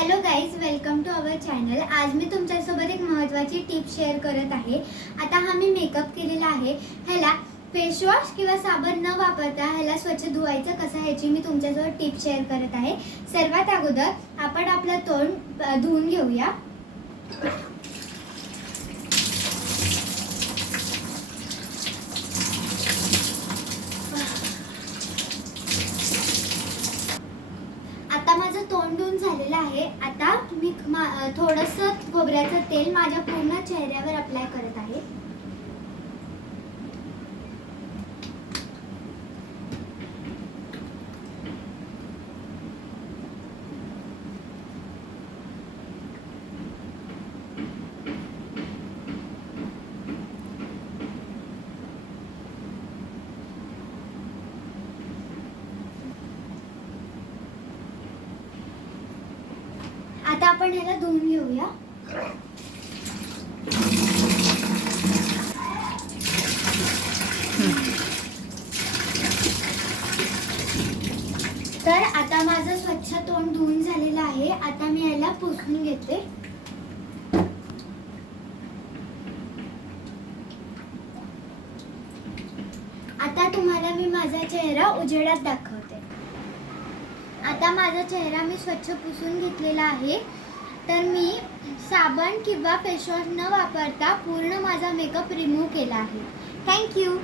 Hello guys, welcome to our channel. आज मी तुमच्यासोबत एक महत्त्वाची टिप शेअर करत आहे। आता हा मी मेकअप केलेला आहे, ह्याला फेस वॉश किंवा साबण न वापरता ह्याला स्वच्छ धुवायचं कसं ह्याची मी तुमच्यासोबत टिप शेअर करत आहे। सर्वात अगोदर आपण आपलं तोंड धुवून घेऊया। आता माझं तोंड धुवून झालेलं आहे। आता मी थोडंसं खोबऱ्याचं तेल माझ्या पूर्ण चेहऱ्यावर अप्लाय करत आहे। आता आपण ह्याला धुवून घेऊया। तर आता माझं स्वच्छ तोंड धुवून झालेलं आहे। आता मी ह्याला पुसून घेते। आता तुम्हाला मी माझा चेहरा उजेडात दाखवते। आता माझा चेहरा मी स्वच्छ पुसून घेतलेला आहे। तर मी साबण किंवा फेस वॉश न वापरता पूर्ण माझा मेकअप रिमूव्ह केला आहे। Thank you.